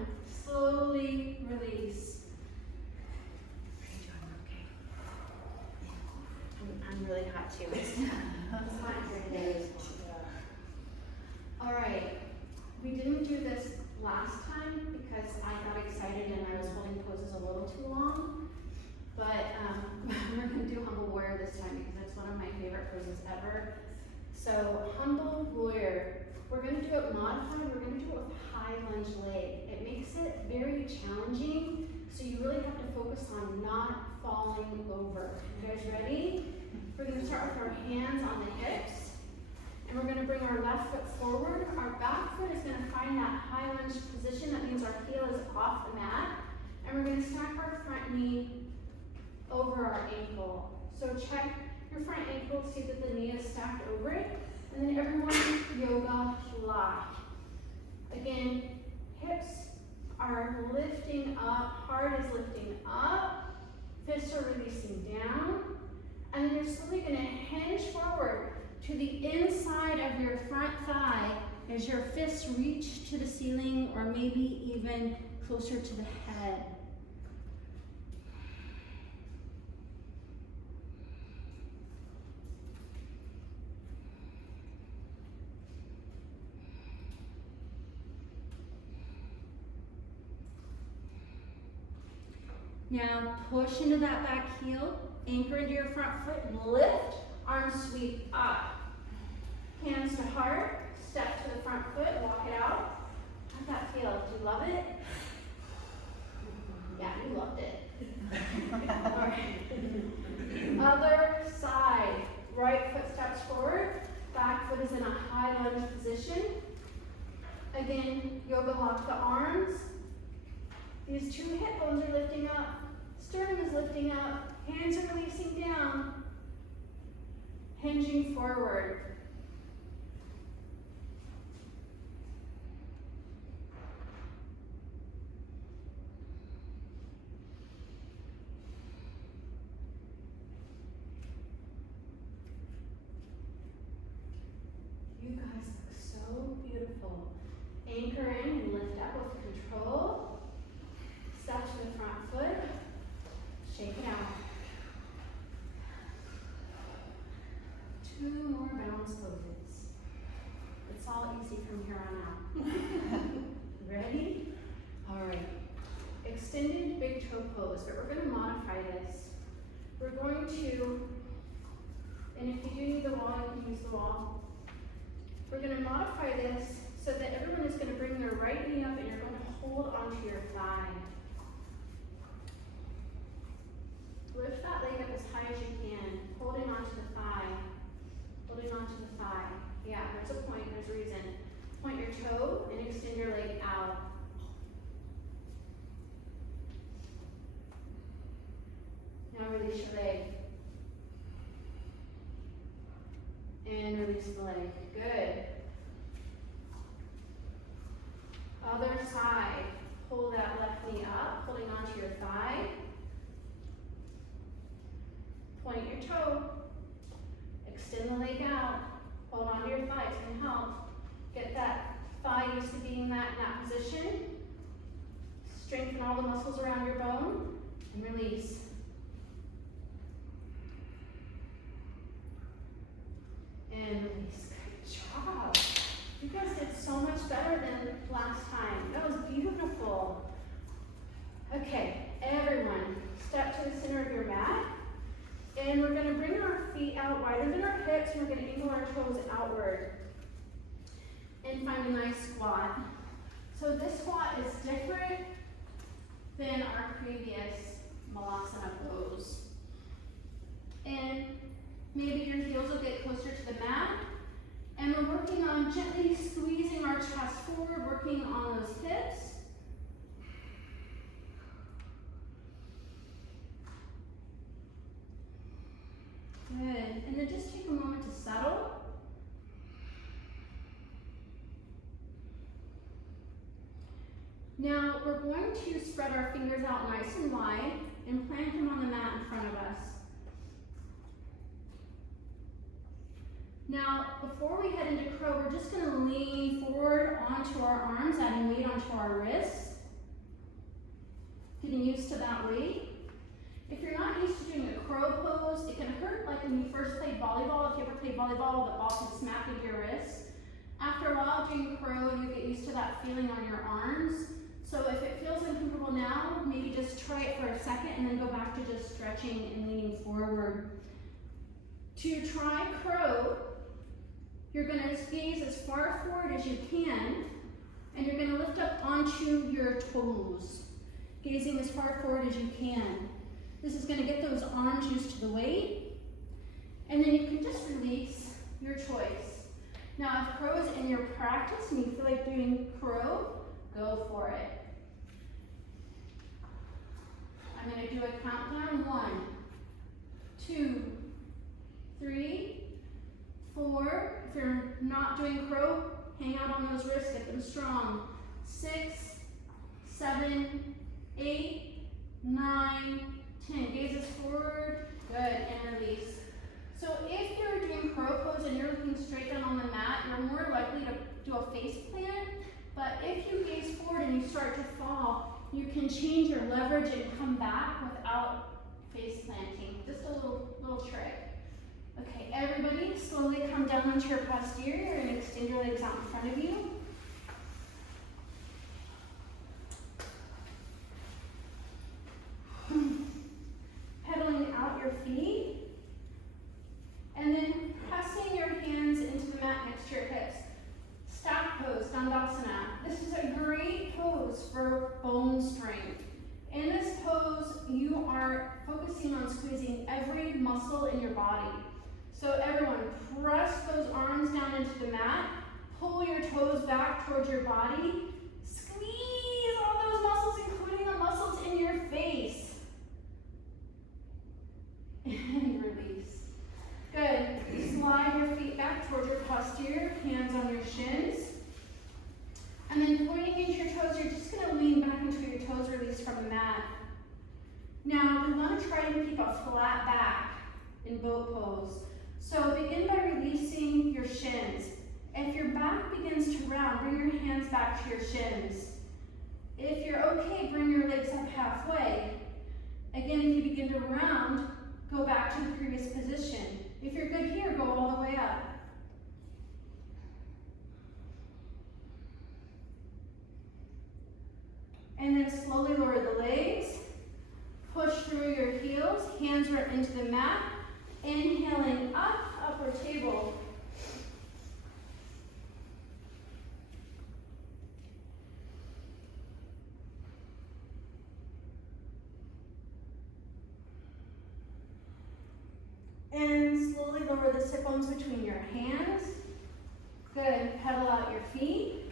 slowly release. How are you doing? Okay. I'm really hot too. It's hot here today. All right. We didn't do this last time because I got excited and I was holding poses a little too long. But we're going to do humble warrior this time because it's one of my favorite poses ever. So humble warrior, we're going to do it modified. We're going to do it with high lunge leg. It makes it very challenging, so you really have to focus on not falling over. You guys ready? We're going to start with our hands on the hips, and we're going to bring our left foot forward. Our back foot is going to find that high lunge position. That means our heel is off the mat, and we're going to stack our front knee over our ankle. So check your front ankle, see that the knee is stacked over it. And then everyone, yoga lock. Again, hips are lifting up, heart is lifting up, fists are releasing down. And then you're slowly gonna hinge forward to the inside of your front thigh as your fists reach to the ceiling or maybe even closer to the head. Now push into that back heel, anchor into your front foot, and lift, arms sweep up. Hands to heart, step to the front foot, walk it out. How'd that feel? Do you love it? Yeah, you loved it. All right. Other side. Right foot steps forward. Back foot is in a high lunge position. Again, yoga lock the arms. These two hip bones are lifting up. Sternum is lifting up. Hands are releasing down. Hinging forward. You guys look so beautiful. Anchor in and lift up with control. Step to the front foot. Shake it out. 2 more balance poses. It's all easy from here on out. Ready? All right. Extended big toe pose, but we're going to modify this. We're going to, and if you do need the wall, you can use the wall. We're going to modify this so that everyone is going to bring their right knee up and you're going to hold onto your thigh. Lift that leg up as high as you can, holding onto the thigh. Holding onto the thigh. Yeah, there's a point, there's a reason. Point your toe and extend your leg out. Now release your leg. And release the leg. Good. Other side. Pull that left knee up, holding onto your thigh. Point your toe. Extend the leg out. Hold onto your thigh. It's going to help. Get that thigh used to being in that position. Strengthen all the muscles around your bone. And release. And release. Good job. You guys did so much better than last time. That was beautiful. Okay, everyone, step to the center of your mat. And we're going to bring our feet out wider than our hips. And we're going to angle our toes outward. And find a nice squat. So this squat is different than our previous Malasana pose. And maybe your heels will get closer to the mat. And we're working on gently squeezing our chest forward, working on those hips. Good. And then just take a moment to settle. Now we're going to spread our fingers out nice and wide and plant them on the mat in front of us. Now, before we head into crow, we're just going to lean forward onto our arms, adding weight onto our wrists. Getting used to that weight. If you're not used to doing a crow pose, it can hurt like when you first played volleyball. If you ever played volleyball, the ball can smack into your wrists. After a while doing crow, you get used to that feeling on your arms. So if it feels uncomfortable now, maybe just try it for a second and then go back to just stretching and leaning forward. To try crow, you're going to gaze as far forward as you can, and you're going to lift up onto your toes, gazing as far forward as you can. This is going to get those arms used to the weight, and then you can just release your choice. Now, if crow is in your practice and you feel like doing crow, go for it. I'm going to do a countdown. 1, 2, 3, 4. If you're not doing crow, hang out on those wrists, get them strong. 6, 7, 8, 9, 10. Gazes forward. Good. And release. So if you're doing crow pose and you're looking straight down on the mat, you're more likely to do a face plant. But if you gaze forward and you start to fall, you can change your leverage and come back without face planting. Just a little trick. Okay, everybody, slowly come down onto your posterior and extend your legs out in front of you. This is a great pose for bone strength. In this pose, you are focusing on squeezing every muscle in your body. So everyone, press those arms down into the mat, pull your toes back towards your body, squeeze all those muscles, including the muscles in your face. And release. Good. Slide your feet back towards your posterior, hands on your shins. And then pointing into your toes, you're just going to lean back until your toes release from the mat. Now, we want to try to keep a flat back in boat pose. So begin by releasing your shins. If your back begins to round, bring your hands back to your shins. If you're okay, bring your legs up halfway. Again, if you begin to round, go back to the previous position. If you're good here, go all the way up. And then slowly lower the legs. Push through your heels, hands are into the mat. Inhaling up, upward table. And slowly lower the sit bones between your hands. Good. Pedal out your feet.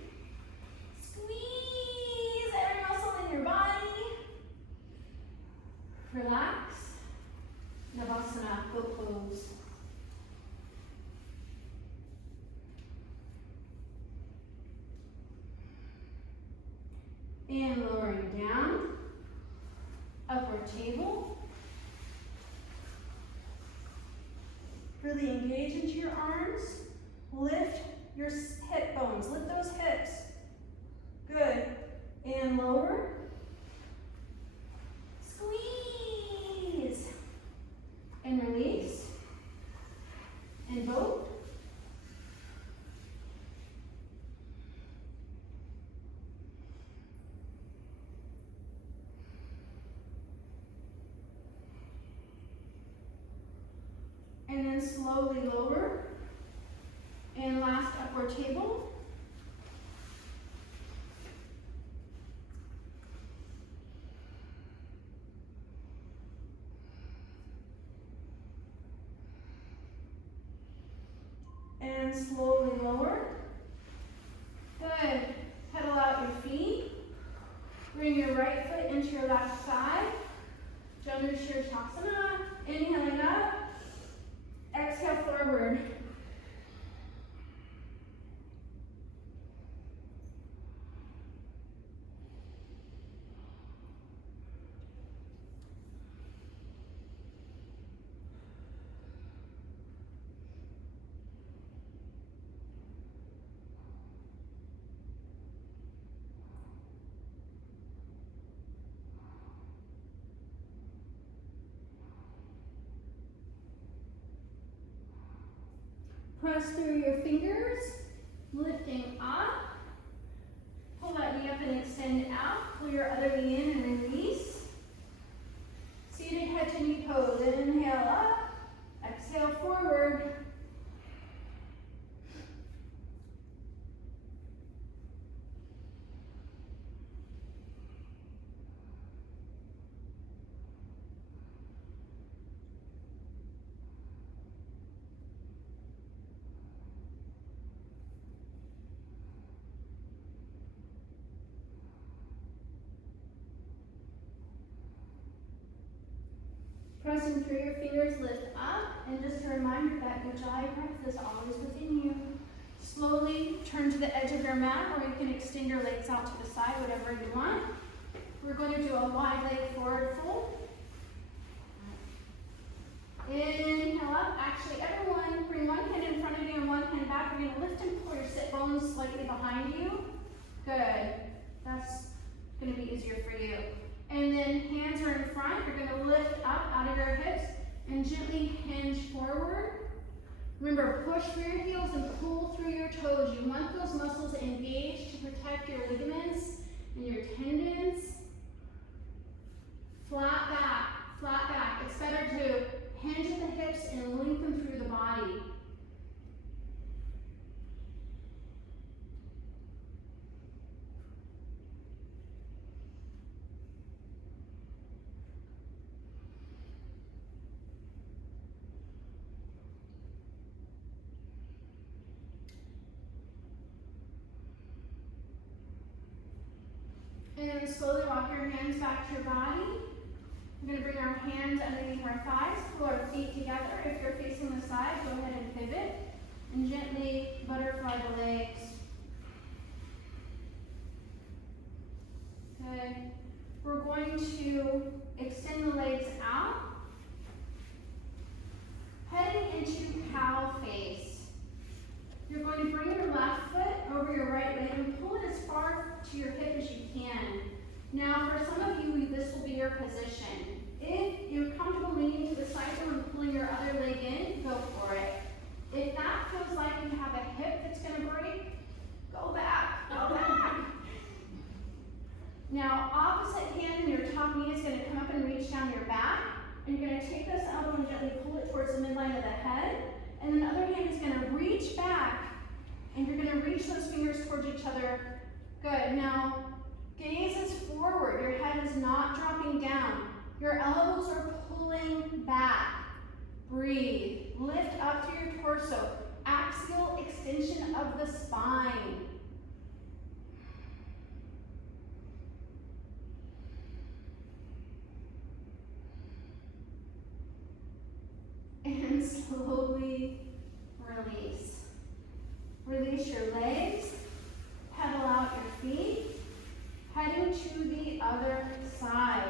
Squeeze every muscle in your body. Relax. Navasana, boat pose. And lowering down. Upward table. Really engage into your arms. Lift your hip bones. Lift those hips. Good. And lower. Squeeze. And release. And boat. And then slowly lower. And last upward table. And slowly lower. Good. Pedal out your feet. Bring your right foot into your left side. Janu Shirsasana. Inhaling up. Exhale forward. Press through your fingers, lifting up. Pull that knee up and extend it out. Pull your other knee in and release. Seated head to knee pose. Inhale up, exhale forward. Pressing through your fingers, lift up, and just a reminder that Ujjayi breath is always within you. Slowly turn to the edge of your mat, or you can extend your legs out to the side, whatever you want. We're going to do a wide leg forward fold. Inhale up. Actually, everyone, bring one hand in front of you and one hand back. You're going to lift and pull your sit bones slightly behind you. Good. That's going to be easier for you. And then hands are in front. You're going to lift up out of your hips and gently hinge forward. Remember, push through your heels and pull through your toes. You want those muscles engaged to protect your ligaments and your tendons. Flat back, flat back. It's better to hinge at the hips and lengthen through the body. And then slowly walk your hands back to your body. We're going to bring our hands underneath our thighs, pull our feet together. If you're facing the side, go ahead and pivot. And gently butterfly the legs. Good. We're going to extend the legs out. Heading into cow face. You're going to bring your left foot over your right leg and pull it as far to your hip as you can. Now, for some of you, this will be your position. If you're comfortable leaning to the side and pulling your other leg in, go for it. If that feels like you have a hip that's going to break, go back, go back. Now, opposite hand and your top knee is going to come up and reach down your back. And you're going to take this elbow and gently pull it towards the midline of the head. And then the other hand is going to reach back. And you're going to reach those fingers towards each other. Good. Now, gaze is forward. Your head is not dropping down. Your elbows are pulling back. Breathe. Lift up to your torso. Axial extension of the spine. And slowly release. Release your legs. Pedal out your feet. Heading to the other side.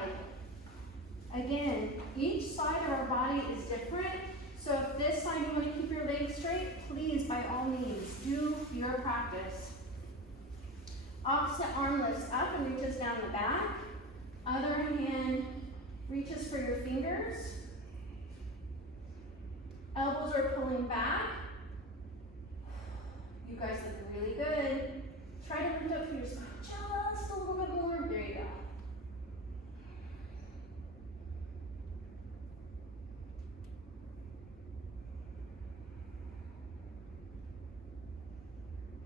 Again, each side of our body is different. So if this side you want to keep your legs straight, please, by all means, do your practice. Opposite arm lifts up and reaches down the back. Other hand reaches for your fingers. Elbows are pulling back. You guys look really good. Try to lift up your spine just a little bit more. There you go.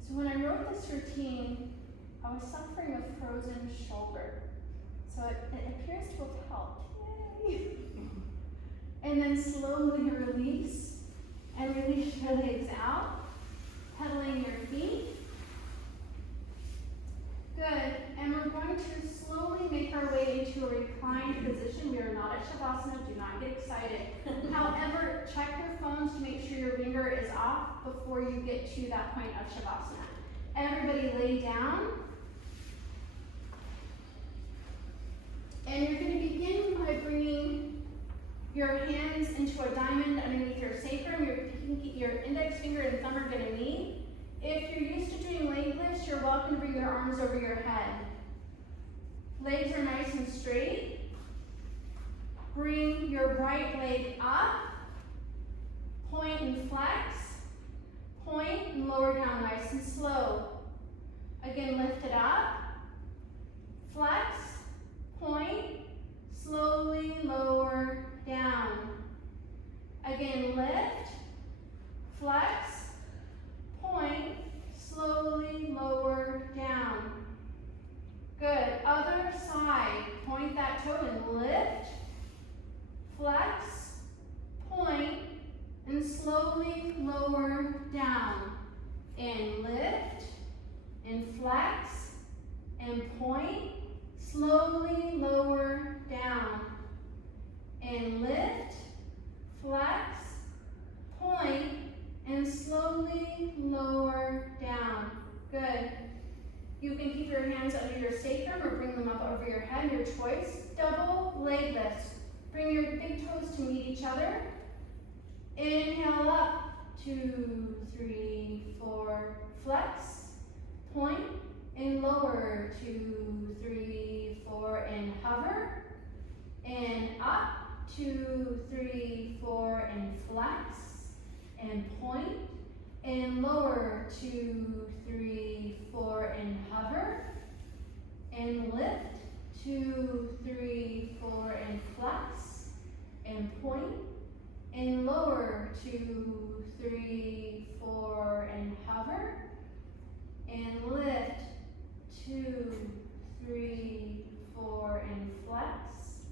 So when I wrote this routine, I was suffering with frozen shoulder. So it appears to have helped. Yay! And then slowly release and release your legs out, pedaling your feet. Good. And we're going to slowly make our way into a reclined position. We are not at Shavasana. Do not get excited. However, check your phones to make sure your finger is off before you get to that point of Shavasana. Everybody lay down. And you're going to begin by bringing your hands into a diamond underneath your sacrum. Your index finger and thumb are going to meet. If you're used to doing leg lifts, you're welcome to bring your arms over your head. Legs are nice and straight. Bring your right leg up. Point and flex. Point and lower down nice and slow. Again, lift it up. Flex. Point. Slowly lower down. Again, lift. Flex. Point. Slowly lower down. Good. Other side. Point that toe and lift. Flex. Point. And slowly lower down. And lift. And flex. And point. Slowly lower down. And lift. Flex. Point. And slowly lower down. Good. You can keep your hands under your sacrum or bring them up over your head, your choice. Double leg lifts. Bring your big toes to meet each other. Inhale up. 2, 3, 4. Flex. Point. And lower. 2, 3, 4. And hover. And up. 2, 3, 4. And flex. And point, and lower, 2, 3, 4, and hover, and lift, 2, 3, 4, and flex, and point, and lower, 2, 3, 4, and hover, and lift, 2, 3, 4, and flex,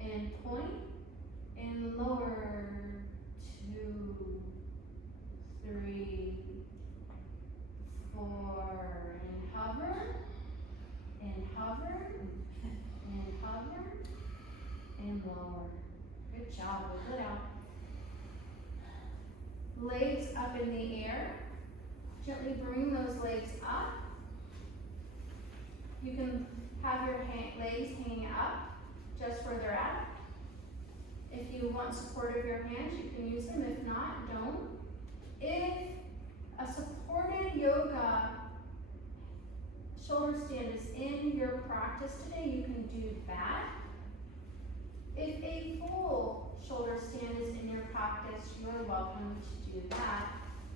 and point, and lower, 2, 3, 4, and hover, hover, and hover, and lower. Good job, wiggle it out. Legs up in the air. Gently bring those legs up. You can have your legs hanging up just where they're at. If you want support of your hands, you can use them. If not, don't. If a supported yoga shoulder stand is in your practice today, you can do that. If a full shoulder stand is in your practice, you are welcome to do that.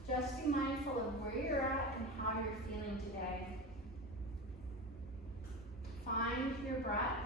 Just be mindful of where you're at and how you're feeling today. Find your breath.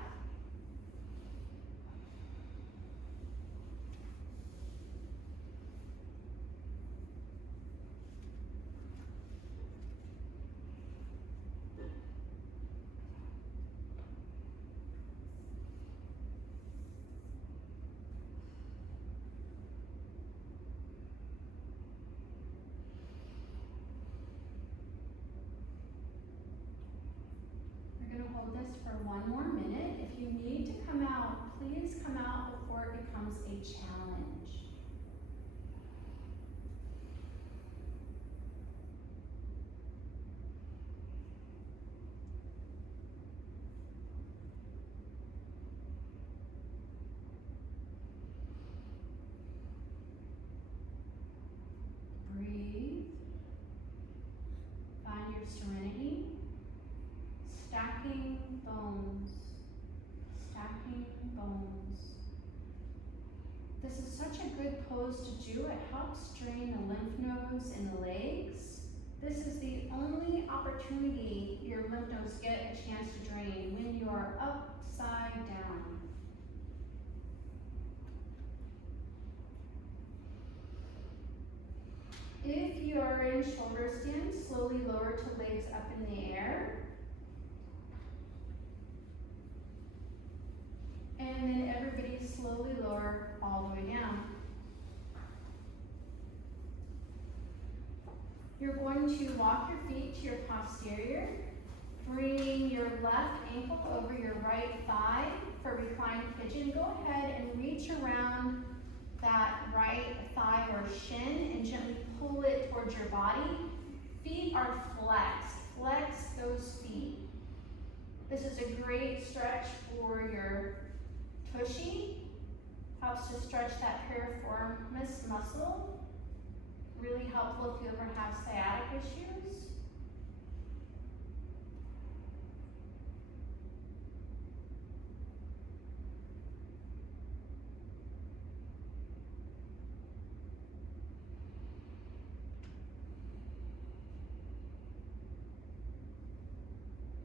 Hold this for one more minute. If you need to come out, please come out before it becomes a challenge. Breathe. Find your serenity. Stacking bones, stacking bones. This is such a good pose to do. It helps drain the lymph nodes in the legs. This is the only opportunity your lymph nodes get a chance to drain when you are upside down. If you are in shoulder stand, slowly lower to legs up in the air. And then everybody slowly lower all the way down. You're going to walk your feet to your posterior, bringing your left ankle over your right thigh for reclined pigeon. Go ahead and reach around that right thigh or shin and gently pull it towards your body. Feet are flexed. Flex those feet. This is a great stretch for your tushy, helps to stretch that piriformis muscle. Really helpful if you ever have sciatic issues.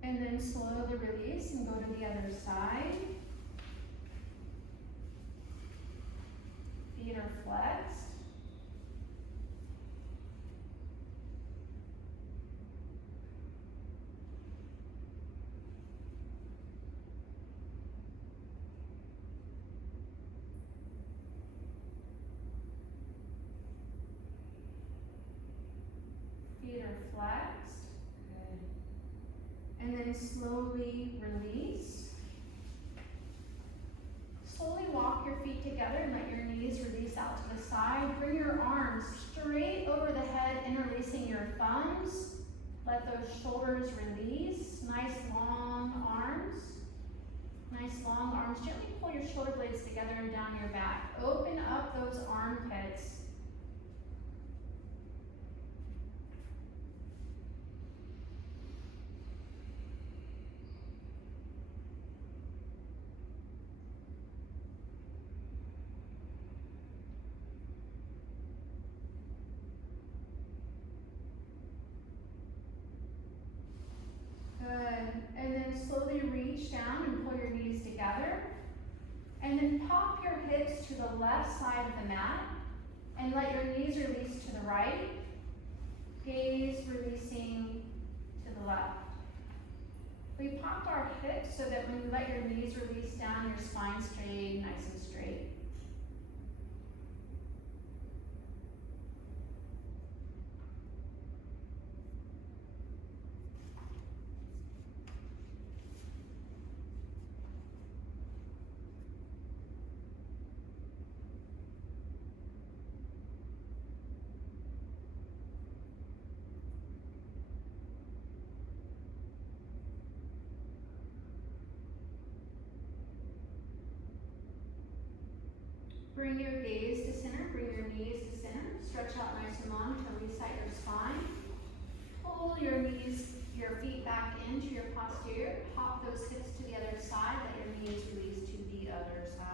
And then slowly release and go to the other side. Feet are flexed. Feet are flexed. Good. And then slowly release. Slowly walk your feet together and let your knees release out to the side. Bring your arms straight over the head, interlacing your thumbs. Let those shoulders release. Nice long arms. Nice long arms. Gently pull your shoulder blades together and down your back. Open up those armpits. Good. And then slowly reach down and pull your knees together. And then pop your hips to the left side of the mat and let your knees release to the right. Gaze releasing to the left. We popped our hips so that when you let your knees release down, your spine stayed nice and straight. Bring your gaze to center, bring your knees to center. Stretch out nice and long to reset your spine. Pull your knees, your feet back into your posterior. Pop those hips to the other side. Let your knees release to the other side.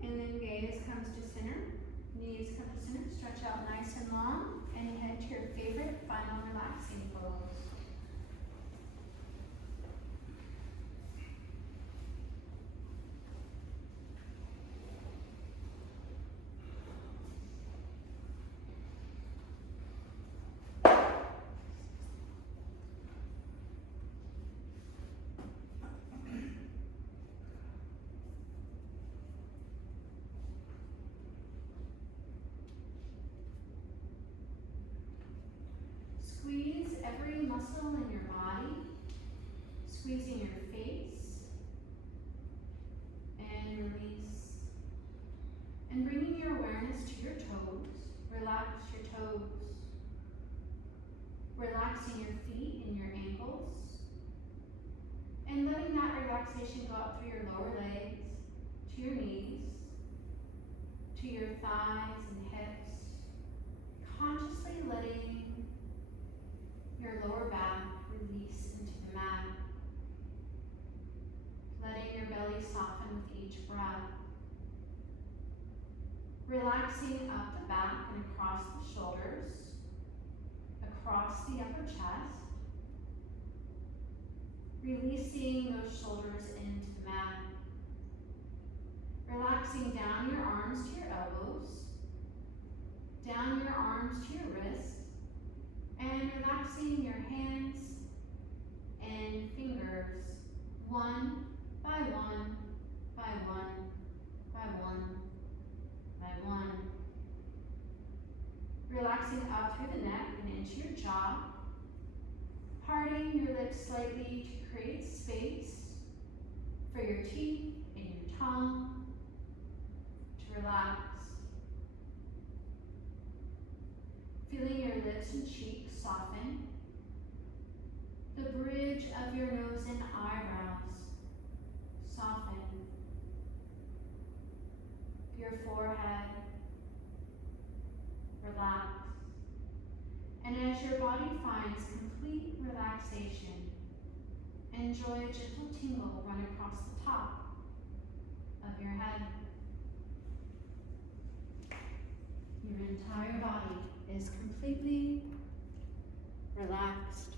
And then gaze comes to center, knees come to center, stretch out nice and long, and head to your favorite final relaxing pose. Squeeze every muscle in your body, squeezing your face, and release. And bringing your awareness to your toes, relax your toes. Relaxing your feet and your ankles, and letting that relaxation go up through your lower legs, to your knees, to your thighs and hips, consciously letting your lower back release into the mat. Letting your belly soften with each breath. Relaxing up the back and across the shoulders, across the upper chest. Releasing those shoulders into the mat. Relaxing down your arms to your elbows, down your arms to your wrists, and relaxing your hands and fingers, one by one, by one, by one, by one. Relaxing up through the neck and into your jaw, parting your lips slightly to create space for your teeth and your tongue to relax. Feeling your lips and cheeks soften. The bridge of your nose and eyebrows soften. Your forehead relax. And as your body finds complete relaxation, enjoy a gentle tingle run across the top of your head. Your entire body is completely relaxed.